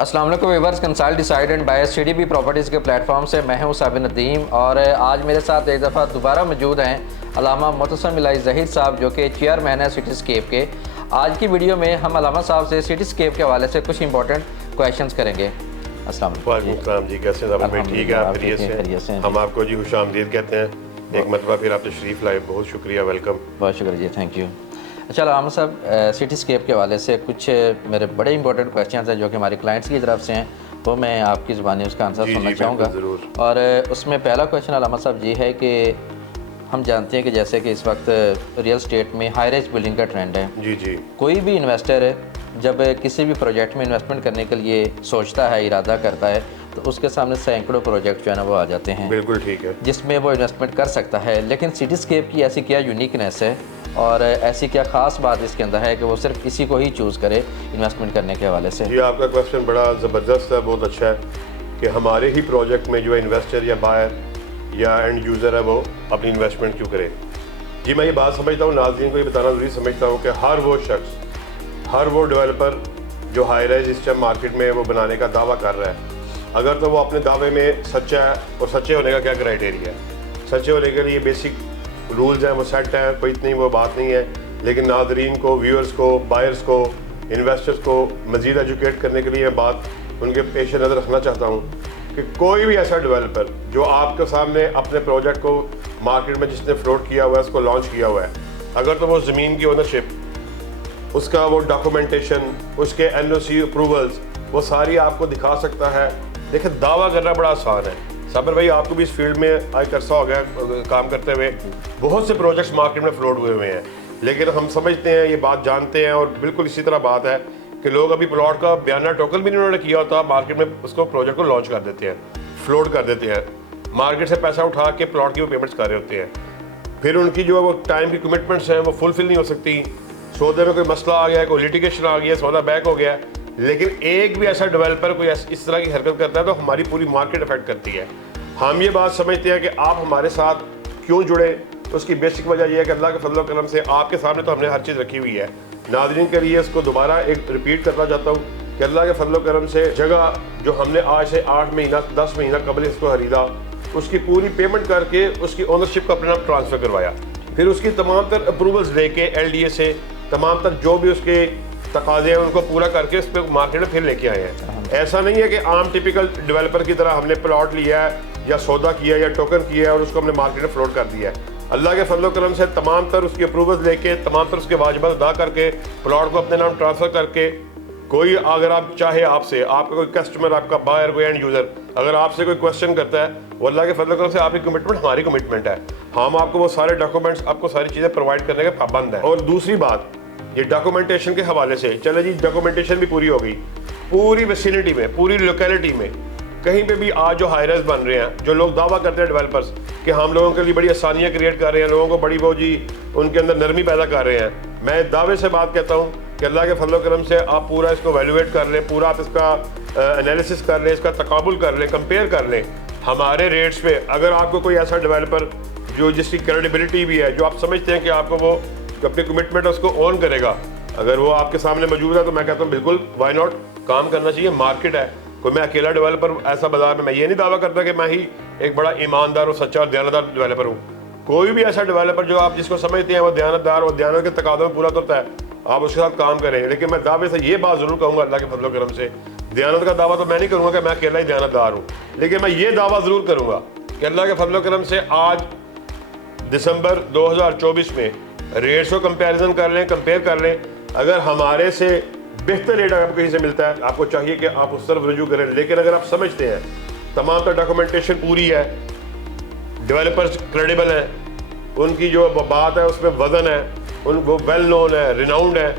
अस्सलाम वालेकुम viewers, consult decide and buy CDP properties के प्लेटफॉर्म से मैं हूं साबिर नदीम और आज मेरे साथ एक दफ़ा दोबारा मौजूद हैं अल्लामा मुतसम इलाही ज़हीर साहब जो कि चेयरमैन है सिटीस्केप के। आज की वीडियो में हम अल्लामा साहब से सिटीस्केप के हवाले से कुछ इंपॉर्टेंट क्वेश्चन्स करेंगे। अस्सलाम वालेकुम जी, कैसे हैं आप? ठीक है, आप खैरियत से? हम आपको जी खुशामदीद कहते हैं। एक मरतबा फिर आप तशरीफ़ लाए, बहुत शुक्रिया, वेलकम। बहुत शुक्रिया जी, थैंक यू। अच्छा अल्लामा साहब, सिटीस्केप के हवाले से कुछ मेरे बड़े इंपॉर्टेंट क्वेश्चन हैं जो कि हमारे क्लाइंट्स की तरफ से हैं, वो मैं आपकी ज़ुबानी उसका आंसर सुनना चाहूँगा। और उसमें पहला क्वेश्चन अल्लामा साहब ये है कि हम जानते हैं कि जैसे कि इस वक्त रियल स्टेट में हाई राइज बिल्डिंग का ट्रेंड है। जी जी। कोई भी इन्वेस्टर जब किसी भी प्रोजेक्ट में इन्वेस्टमेंट करने के लिए सोचता है, इरादा करता है, तो उसके सामने सैकड़ों प्रोजेक्ट जो है ना वो आ जाते हैं। बिल्कुल ठीक है। जिसमें वो इन्वेस्टमेंट कर सकता है, लेकिन सिटीस्केप की ऐसी क्या यूनिकनेस है और ऐसी क्या ख़ास बात इसके अंदर है कि वो सिर्फ इसी को ही चूज़ करे इन्वेस्टमेंट करने के हवाले से? जी, आपका क्वेश्चन बड़ा ज़बरदस्त है, बहुत अच्छा है कि हमारे ही प्रोजेक्ट में जो इन्वेस्टर या बायर या एंड यूज़र है वो अपनी इन्वेस्टमेंट क्यों करे। जी, मैं ये बात समझता हूँ, नाज़रीन को ये बताना ज़रूरी समझता हूँ कि हर वो शख्स, हर वो डेवलपर जो हाई राइज इस टाइम मार्केट में वो बनाने का दावा कर रहा है, अगर तो वो अपने दावे में सच्चा है, और सच्चे होने का क्या क्राइटेरिया है। सच्चे होने के लिए बेसिक रूल्स हैं, वो सेट हैं, कोई इतनी वो बात नहीं है। लेकिन नाज़रीन को, व्यूअर्स को, बायर्स को, इन्वेस्टर्स को मज़ीद एजुकेट करने के लिए बात उनके पेश नज़र रखना चाहता हूँ कि कोई भी ऐसा डेवलपर जो आपके सामने अपने प्रोजेक्ट को मार्केट में जिसने फ्लोट किया हुआ है, उसको लॉन्च किया हुआ है, अगर तो वो ज़मीन की ओनरशिप, उसका वो डॉक्यूमेंटेशन, उसके NOC अप्रूवल्स, वो सारी आपको दिखा सकता है। देखिए, दावा करना बड़ा आसान है। साबिर भाई, आपको भी इस फील्ड में आज अरसा हो गया काम करते हुए, बहुत से प्रोजेक्ट्स मार्केट में फ्लोट हुए हैं, लेकिन हम समझते हैं, ये बात जानते हैं, और बिल्कुल इसी तरह बात है कि लोग अभी प्लॉट का बयाना टोकन भी नहीं उन्होंने किया होता, मार्केट में उसको प्रोजेक्ट को लॉन्च कर देते हैं, फ्लोट कर देते हैं, मार्केट से पैसा उठा के प्लॉट की वो पेमेंट्स कर रहे होते हैं। फिर उनकी जो वो टाइम की कमिटमेंट्स हैं वो फुलफिल नहीं हो सकती। सौदे में कोई मसला आ गया, कोई लिटिगेशन आ गया, सौदा बैक हो गया। लेकिन एक भी ऐसा डेवलपर कोई इस तरह की हरकत करता है तो हमारी पूरी मार्केट अफेक्ट करती है। हम ये बात समझते हैं कि आप हमारे साथ क्यों जुड़े, उसकी बेसिक वजह यह है कि अल्लाह के फजल करम से आपके सामने तो हमने हर चीज़ रखी हुई है। नाज़रीन के लिए इसको दोबारा एक रिपीट करना चाहता हूँ कि अल्लाह के फजल करम से जगह जो हमने आज से 8 महीना 10 महीना कबल इसको खरीदा, उसकी पूरी पेमेंट करके उसकी ओनरशिप का अपने नाम ट्रांसफ़र करवाया, फिर उसकी तमाम तर अप्रूवल्स लेके LDA से तमाम तर जो भी उसके तकाज़े हैं उनको पूरा करके उस पर मार्केट में फिर लेके आए हैं। ऐसा नहीं है कि आम टिपिकल डेवलपर की तरह हमने प्लॉट लिया है या सौदा किया या टोकन किया है और उसको हमने मार्केट में फ्लोट कर दिया है। अल्लाह के फजल करम से तमाम तर उसकी अप्रूवल्स लेके, तमाम तर उसके वाजिबात अदा करके, प्लॉट को अपने नाम ट्रांसफ़र करके, कोई अगर आप चाहे, आपसे आपका कोई कस्टमर, आपका बायर, कोई एंड यूज़र अगर आपसे कोई क्वेश्चन करता है, वो अल्लाह के फजल करम से आपकी कमिटमेंट हमारी कमिटमेंट है। हम आपको वो सारे डॉक्यूमेंट्स, आपको सारी चीज़ें प्रोवाइड करने के पाबंद है। और दूसरी बात, ये डॉक्यूमेंटेशन के हवाले से, चले जी डॉक्यूमेंटेशन भी पूरी हो गई, पूरी विसिनिटी में, पूरी लोकेलिटी में कहीं पे भी आज जो हाई राइज बन रहे हैं, जो लोग दावा करते हैं डेवलपर्स कि हम लोगों के लिए बड़ी आसानियाँ क्रिएट कर रहे हैं, लोगों को बड़ी वो जी उनके अंदर नरमी पैदा कर रहे हैं, मैं दावे से बात कहता हूँ कि अल्लाह के फजल करम से आप पूरा इसको वैल्यूएट कर लें, पूरा आप इसका एनालिसिस कर लें, इसका तकाबुल कर लें, कंपेयर कर लें हमारे रेट्स पे। अगर आपको कोई ऐसा डेवलपर जो जिसकी क्रेडिबिलिटी भी है, जो आप समझते हैं कि आपको वो अपनी कमिटमेंट उसको ऑन करेगा, अगर वो आपके सामने मौजूद है तो मैं कहता हूँ बिल्कुल वाई नॉट, काम करना चाहिए। मार्केट है, कोई मैं अकेला डेवलपर ऐसा बाजार में, मैं ये नहीं दावा करता कि मैं ही एक बड़ा ईमानदार और सच्चा और दयानतदार डेवलपर हूँ। कोई भी ऐसा डेवलपर जो आप जिसको समझते हैं वो दयानतदार और दयानत के तकादों में पूरा उतरता है, आप उसके साथ काम करें। लेकिन मैं दावे से ये बात जरूर कहूँगा अल्लाह के फजल करम से, दयानत का दावा तो मैं नहीं करूँगा कि मैं अकेला ही दयानतदार हूँ, लेकिन मैं ये दावा जरूर करूँगा कि अल्लाह के फजल करम से आज दिसंबर 2024 में रेट्स को कंपैरिजन कर लें, कंपेयर कर लें, अगर हमारे से बेहतर रेट अगर कहीं से मिलता है, आपको चाहिए कि आप उस तरफ रुजू करें। लेकिन अगर आप समझते हैं तमाम तर डॉक्यूमेंटेशन पूरी है, डेवलपर्स क्रेडिबल हैं, उनकी जो बात है उसमें वजन है, वो वेल नोन है, रिनाउंड है,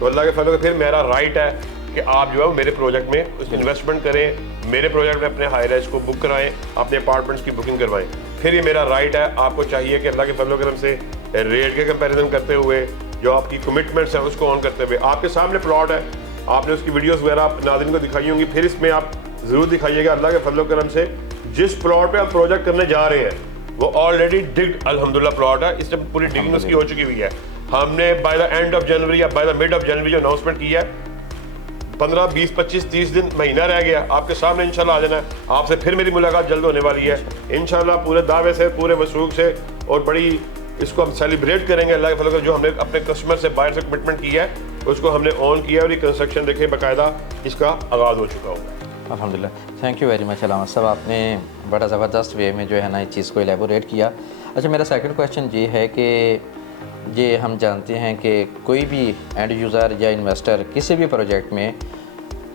तो अल्लाह के फजल फिर मेरा राइट है कि आप जो है मेरे प्रोजेक्ट में उस इन्वेस्टमेंट करें, मेरे प्रोजेक्ट में अपने हाई राइज को बुक कराएं, अपने अपार्टमेंट्स की बुकिंग करवाएं। फिर ये मेरा राइट है। आपको चाहिए कि अल्लाह के फजल करम से रेट के कंपैरिजन करते हुए, जो आपकी कमिटमेंट्स हैं उसको ऑन करते हुए, आपके सामने प्लॉट है, आपने उसकी वीडियोस वगैरह नाज़रीन को दिखाई होंगी, फिर इसमें आप ज़रूर दिखाइएगा अल्लाह के फजल करम से जिस प्लॉट पे आप प्रोजेक्ट करने जा रहे हैं वो ऑलरेडी डिग्ड अल्हम्दुलिल्लाह प्लॉट है, इस टाइम पूरी डिगिंग उसकी हो चुकी हुई है। हमने by the end of January या by the mid of January जो अनाउंसमेंट की है, 15, 20, 25, 30 दिन, महीना रह गया, आपके सामने इंशाल्लाह आ जाना है। आपसे फिर मेरी मुलाकात जल्द होने वाली है इंशाल्लाह, पूरे दावे से, पूरे वसूख से, और बड़ी इसको हम सेलिब्रेट करेंगे अल्लाह के फजल से। जो हमने अपने कस्टमर से, बायर से कमिटमेंट किया है उसको हमने ऑन किया और ये कंस्ट्रक्शन देखे बाकायदा इसका आगाज़ हो चुका होगा। अल्हम्दुलिल्लाह, थैंक यू वेरी मच अलामा साहब, आपने बड़ा ज़बरदस्त वे में जो है ना इस चीज़ को एलेबोरेट किया। अच्छा, मेरा सेकंड क्वेश्चन ये है कि ये हम जानते हैं कि कोई भी एंड यूज़र या इन्वेस्टर किसी भी प्रोजेक्ट में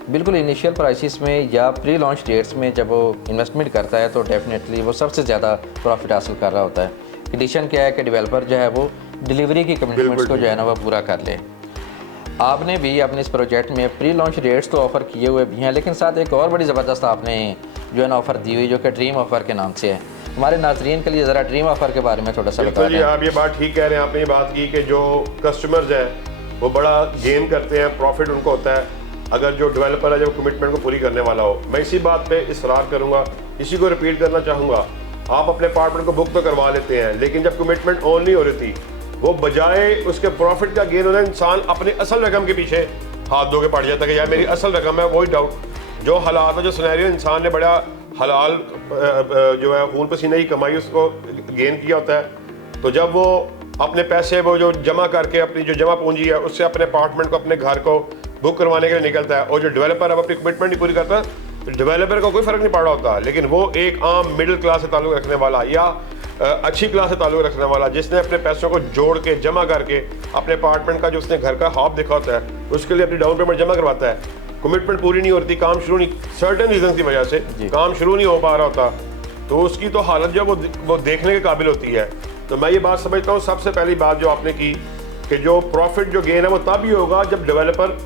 बिल्कुल इनिशियल प्राइसिस में या प्री लॉन्च डेट्स में जब वो इन्वेस्टमेंट करता है तो डेफिनेटली वो सबसे ज़्यादा प्रॉफिट हासिल कर रहा होता है। कंडीशन क्या है कि डेवलपर जो है वो डिलीवरी की कमिटमेंट्स को जो है ना वो पूरा कर ले। आपने भी अपने इस प्रोजेक्ट में प्री लॉन्च रेट्स तो ऑफ़र किए हुए भी हैं, लेकिन साथ एक और बड़ी ज़बरदस्त आपने जो है ना ऑफ़र दी हुई जो कि ड्रीम ऑफ़र के नाम से है। हमारे नाज़रीन के लिए ज़रा ड्रीम ऑफ़र के बारे में थोड़ा सा बता दें। आप ये बात ठीक कह रहे हैं, आपने ये बात की कि जो कस्टमर्स हैं वो बड़ा गेन करते हैं, प्रॉफिट उनको होता है अगर जो डेवलपर है जो कमिटमेंट को पूरी करने वाला हो। मैं इसी बात पे इसरार करूँगा, इसी को रिपीट करना चाहूँगा। आप अपने अपार्टमेंट को बुक तो करवा लेते हैं, लेकिन जब कमिटमेंट ऑन नहीं हो रही थी, वो बजाय उसके प्रॉफिट का गेन होना, इंसान अपने असल रकम के पीछे हाथ धो के पड़ जाता है कि यार मेरी असल रकम है। वही डाउट जो हालात है, जो सिनेरियो इंसान ने बड़ा हलाल जो है खून पसीने की कमाई उसको गेन किया होता है, तो जब वो अपने पैसे वो जो जमा करके अपनी जो जमा पूंजी है उससे अपने अपार्टमेंट को, अपने घर को बुक करवाने के लिए निकलता है, और जो डेवलपर अब अपनी कमिटमेंट नहीं पूरी करता, तो डेवलपर को कोई फ़र्क नहीं पड़ रहा होता, लेकिन वो एक आम मिडिल क्लास से ताल्लुक़ रखने वाला या अच्छी क्लास से ताल्लुक़ रखने वाला जिसने अपने पैसों को जोड़ के जमा करके अपने अपार्टमेंट का जो उसने घर का ख्वाब देखा होता है उसके लिए अपनी डाउन पेमेंट जमा करवाता है, कमिटमेंट पूरी नहीं होती, काम शुरू नहीं, सर्टेन रीजन की वजह से काम शुरू नहीं हो पा रहा होता, तो उसकी तो हालत जो वो देखने के काबिल होती है। तो मैं ये बात समझता हूँ, सबसे पहली बात जो आपने की कि जो प्रॉफिट जो गेन है वो तब ही होगा जब डेवलपर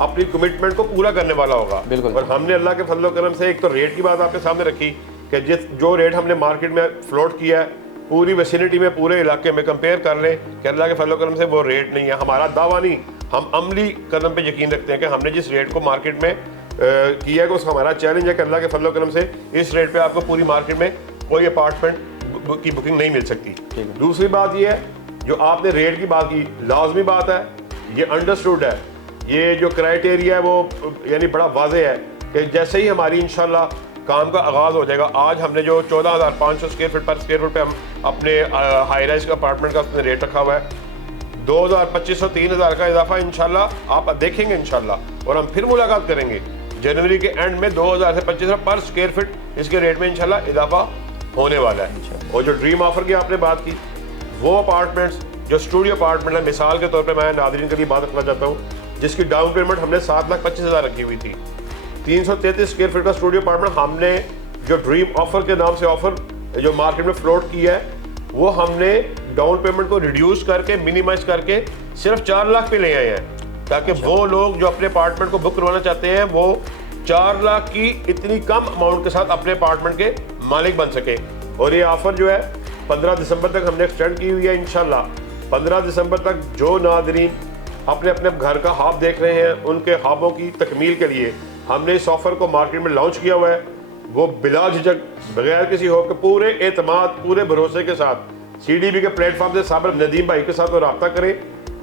अपनी कमिटमेंट को पूरा करने वाला होगा। और हमने अल्लाह के फजल करम से एक तो रेट की बात आपके सामने रखी कि जो रेट हमने मार्केट में फ्लोट किया है पूरी विसिनिटी में, पूरे इलाके में कंपेयर कर लें कि अल्लाह के फजल करम से वो रेट नहीं है। हमारा दावा नहीं, हम अमली कदम पे यकीन रखते हैं कि हमने जिस रेट को मार्केट में किया है, उसका हमारा चैलेंज है कि अल्लाह के फजल करम से इस रेट पे आपको पूरी मार्केट में कोई अपार्टमेंट की बुकिंग नहीं मिल सकती। दूसरी बात ये है, जो आपने रेट की बात की, लाजमी बात है, ये अंडरस्टूड है, ये जो क्राइटेरिया है वो यानी बड़ा वाज़ेह है कि जैसे ही हमारी इंशाल्लाह काम का आगाज़ हो जाएगा, आज हमने जो 14,500 स्क्वायर फीट पर स्क्वायर फुट पे हम अपने हाई राइज का अपार्टमेंट का उसने रेट रखा हुआ है, 2,000, 3,000 का इजाफा इंशाल्लाह आप देखेंगे इंशाल्लाह, और हम फिर मुलाकात करेंगे जनवरी के एंड में 2,000 से 25,000 पर स्क्वायर फीट इसके रेट में इंशाल्लाह इजाफा होने वाला है। और जो ड्रीम ऑफर की आपने बात की, वो अपार्टमेंट्स जो स्टूडियो अपार्टमेंट है, मिसाल के तौर पर मैं नाज़रीन के लिए बात रखना चाहता हूँ, जिसकी डाउन पेमेंट हमने 7,25,000 रखी हुई थी, 333 स्क्वायर फीट का स्टूडियो अपार्टमेंट हमने जो ड्रीम ऑफर के नाम से ऑफर जो मार्केट में फ्लोट किया है, वो हमने डाउन पेमेंट को रिड्यूस करके, मिनिमाइज करके सिर्फ 4 लाख पे ले आए हैं, ताकि वो लोग जो अपने अपार्टमेंट को बुक करवाना चाहते हैं वो 4 लाख की इतनी कम अमाउंट के साथ अपने अपार्टमेंट के मालिक बन सके। और ये ऑफर जो है 15 दिसंबर तक हमने एक्सटेंड की हुई है इंशाल्लाह। 15 दिसंबर तक जो नाज़रीन अपने अपने घर का ख्वाब देख रहे हैं, उनके ख्वाबों की तकमील के लिए हमने इस ऑफर को मार्केट में लॉन्च किया हुआ है। वो बिला झिझक, बगैर किसी होप के, पूरे एतमाद, पूरे भरोसे के साथ CDB के प्लेटफॉर्म से साबिर नदीम भाई के साथ वो रब्ता करें,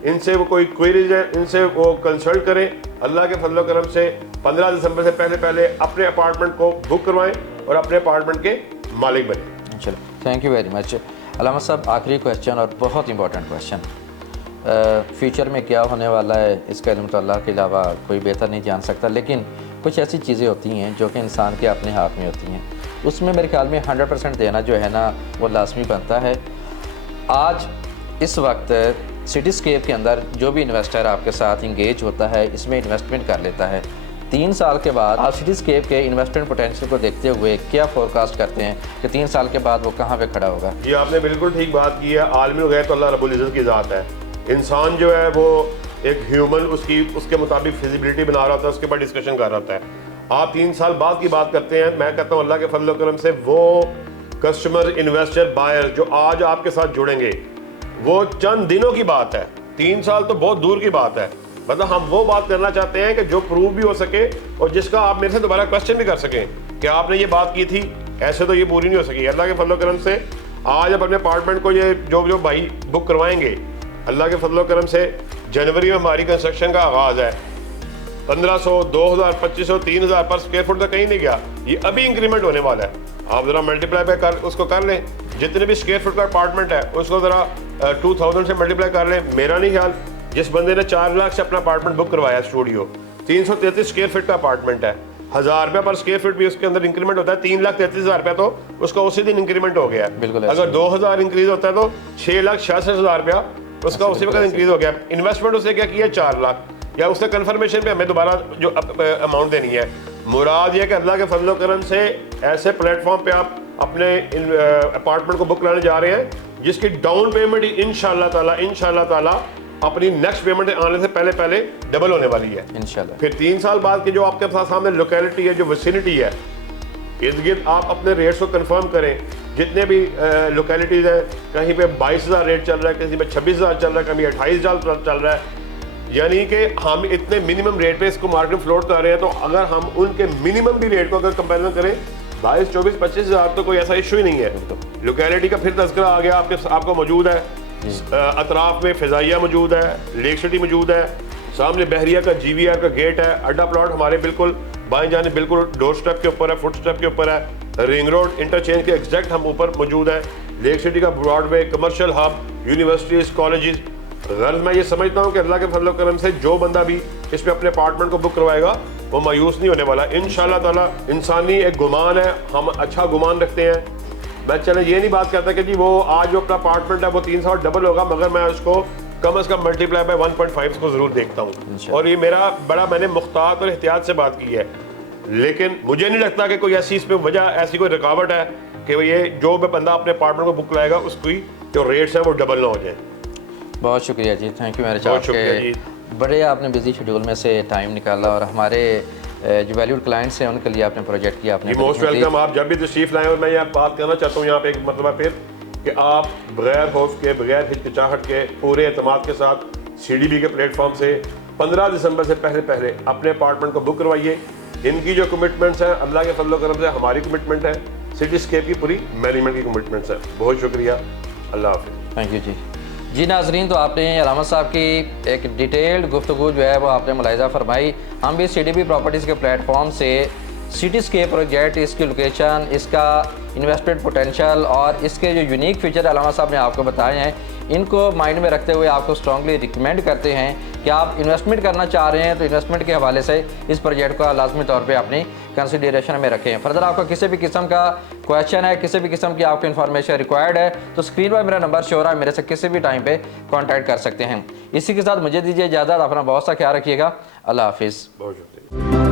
इनसे वो कोई क्वेरीज है इनसे वो कंसल्ट करें। अल्लाह के फजल करम से 15 दिसंबर से पहले अपने अपार्टमेंट को बुक करवाएं और अपने अपार्टमेंट के मालिक बने। चलो, थैंक यू वेरी मच अलामा साहब। आखिरी क्वेश्चन और बहुत इंपॉर्टेंट क्वेश्चन, फ्यूचर में क्या होने वाला है इसका इल्म तो अल्लाह के अलावा कोई बेहतर नहीं जान सकता, लेकिन कुछ ऐसी चीज़ें होती हैं जो कि इंसान के अपने हाथ में होती हैं, उसमें मेरे ख्याल में 100% देना जो है ना वो लाजमी बनता है। आज इस वक्त सिटीस्केप के अंदर जो भी इन्वेस्टर आपके साथ इंगेज होता है, इसमें इन्वेस्टमेंट कर लेता है, 3 साल के बाद आप सिटीस्केप के इन्वेस्टमेंट पोटेंशियल को देखते हुए क्या फोरकास्ट करते हैं कि 3 साल के बाद वो कहाँ पे खड़ा होगा? ये आपने बिल्कुल ठीक बात की है। आलमी गैर तो अल्लाह रब्बुल इज़्ज़त की ज़ात है। इंसान जो है वो एक ह्यूमन उसके मुताबिक फिजिबिलिटी बना रहा होता है, उसके ऊपर डिस्कशन कर रहा होता है। आप 3 साल बाद की बात करते हैं। मैं कहता हूँ अल्लाह के फजल करम से वो कस्टमर, इन्वेस्टर, बायर जो आज आपके साथ जुड़ेंगे वो चंद दिनों की बात है। 3 साल तो बहुत दूर की बात है। मतलब हम वो बात करना चाहते हैं कि जो प्रूव भी हो सके और जिसका आप मेरे से दोबारा क्वेश्चन भी कर सकें कि आपने ये बात की थी, ऐसे तो ये पूरी नहीं हो सकी। अल्लाह के फजल करम से आज आप अपने अपार्टमेंट को ये जो भाई बुक करवाएंगे, अल्लाह के फजल करम से जनवरी में हमारी कंस्ट्रक्शन का आगाज़ है। 1500, 2000, 2500, 3000 पर स्क्वायर फुट तक कहीं नहीं गया। ये अभी इंक्रीमेंट होने वाला है। आप जरा मल्टीप्लाई पे कर उसको कर लें, जितने भी स्क्वायर फुट का अपार्टमेंट है उसको जरा 2000 से मल्टीप्लाई कर लें। मेरा नहीं ख्याल, जिस बंदे ने 4 लाख से अपना अपार्टमेंट बुक करवाया स्टूडियो, 333 स्क्वायर फीट का अपार्टमेंट है, 1000 रुपया पर स्क्वायर फीट भी उसके अंदर इंक्रीमेंट होता है। 3,33,000 रुपया तो उसका उसी दिन इंक्रीमेंट हो गया। बिल्कुल। अगर 2000 इंक्रीज होता है तो 6,66,000 रुपया उसका उसी वक्त इंक्रीज हो गया। इन्वेस्टमेंट उसने क्या किया 4 लाख, या उसने कंफर्मेशन पे हमें दोबारा जो अमाउंट देनी है। मुराद ये कि अल्लाह के फजल करम से ऐसे प्लेटफॉर्म पे आप अपने अपार्टमेंट को बुक कराने जा रहे हैं जिसकी डाउन पेमेंट इंशाल्लाह ताला अपनी नेक्स्ट पेमेंट आने से पहले डबल होने वाली है इंशाल्लाह। फिर 3 साल बाद की जो आपके पास सामने लोकेलिटी है, जो विसिनिटी है, इर्द गिर्द आप अपने रेट्स को कंफर्म करें। जितने भी लोकेलिटीज है, कहीं पे 22,000 रेट चल रहा है, कहीं पे 26,000 चल रहा है, कहीं 28,000 चल रहा है, यानी कि हम इतने मिनिमम रेट पे इसको मार्केट में फ्लोट कर रहे हैं। तो अगर हम उनके मिनिमम भी रेट को अगर कंपेरिजन करें 22, 24, 25,000 तो कोई ऐसा इशू ही नहीं है। लोकेलिटी का फिर तज़किरा आ गया, आपको मौजूद है, अतराफ में फिजाइया मौजूद है, लेक सिटी मौजूद है, सामने बहरिया का GVR का गेट है, अड्डा प्लॉट हमारे बिल्कुल बाएं जाने बिल्कुल डोर स्टेप के ऊपर है, फुट स्टेप के ऊपर है, रिंग रोड इंटरचेंज के एग्जैक्ट हम ऊपर मौजूद है, लेक सिटी का Broadway, commercial hub, universities, colleges. गर्ज मैं ये समझता हूँ कि अल्लाह के फजल करम से जो बंदा भी इस पे अपने अपार्टमेंट को बुक करवाएगा वो मायूस नहीं होने वाला इंशाल्लाह ताला। इंसानी एक गुमान है, हम अच्छा गुमान रखते हैं। मैं चले ये नहीं बात करता कि जी वो आज जो अपना अपार्टमेंट है वो 3 साल डबल होगा, मगर मैं उसको कम से कम मल्टीप्लाई बाय 1.5 को जरूर देखता हूँ। और ये मेरा बड़ा मैंने मुख्तात और एहतियात से बात की है, लेकिन मुझे नहीं लगता कि कोई ऐसी इसमें वजह ऐसी कोई रुकावट है कि ये जो भी बंदा अपने अपार्टमेंट को बुक कराएगा उसकी जो रेट्स हैं वो डबल ना हो जाए। बहुत शुक्रिया जी, थैंक यू मेरे साहब। बड़े आपने बिजी शेड्यूल में से टाइम निकाला और हमारे जो वैल्यूड क्लाइंट्स हैं उनके लिए आपने प्रोजेक्ट किया। आपने मोस्ट वेलकम, आप जब भी तशरीफ लाएं। और मैं ये बात करना चाहता हूँ यहाँ पे एक मरतबा फिर कि आप बगैर खौफ के, बगैर हिचकिचाहट के, पूरे एतमाद के साथ CDB के प्लेटफॉर्म से 15 दिसंबर से पहले अपने अपार्टमेंट को बुक करवाइए। इनकी जो कमिटमेंट्स हैं अल्लाह के फजल करम से हमारी कमिटमेंट है, सिटीस्केप की पूरी मैनेजमेंट की कमिटमेंट्स है। बहुत शुक्रिया, अल्लाह हाफिज़। थैंक यू जी नाजरीन, तो आपने अलामत साहब की एक डिटेल्ड गुफ्तगू जो है वो आपने मुलाहिज़ा फरमाई। हम भी CDB प्रॉपर्टीज़ के प्लेटफॉर्म से सिटीस्केप प्रोजेक्ट, इसकी लोकेशन, इसका इन्वेस्टमेंट पोटेंशियल और इसके जो यूनिक फीचर अलामत साहब ने आपको बताए हैं, इनको माइंड में रखते हुए आपको स्ट्रांगली रिकमेंड करते हैं कि आप इन्वेस्टमेंट करना चाह रहे हैं तो इन्वेस्टमेंट के हवाले से इस प्रोजेक्ट का लाजमी तौर पे अपनी कंसिडरेशन में रखें। फर्दर आपको किसी भी किस्म का क्वेश्चन है, किसी भी किस्म की आपको इन्फॉर्मेशन रिक्वायर्ड है तो स्क्रीन पर मेरा नंबर शो हो रहा है, मेरे से किसी भी टाइम पे कांटेक्ट कर सकते हैं। इसी के साथ मुझे दीजिए इजाज़त, अपना बहुत सा ख्याल रखिएगा। अल्लाह हाफिज़। बहुत शुक्रिया।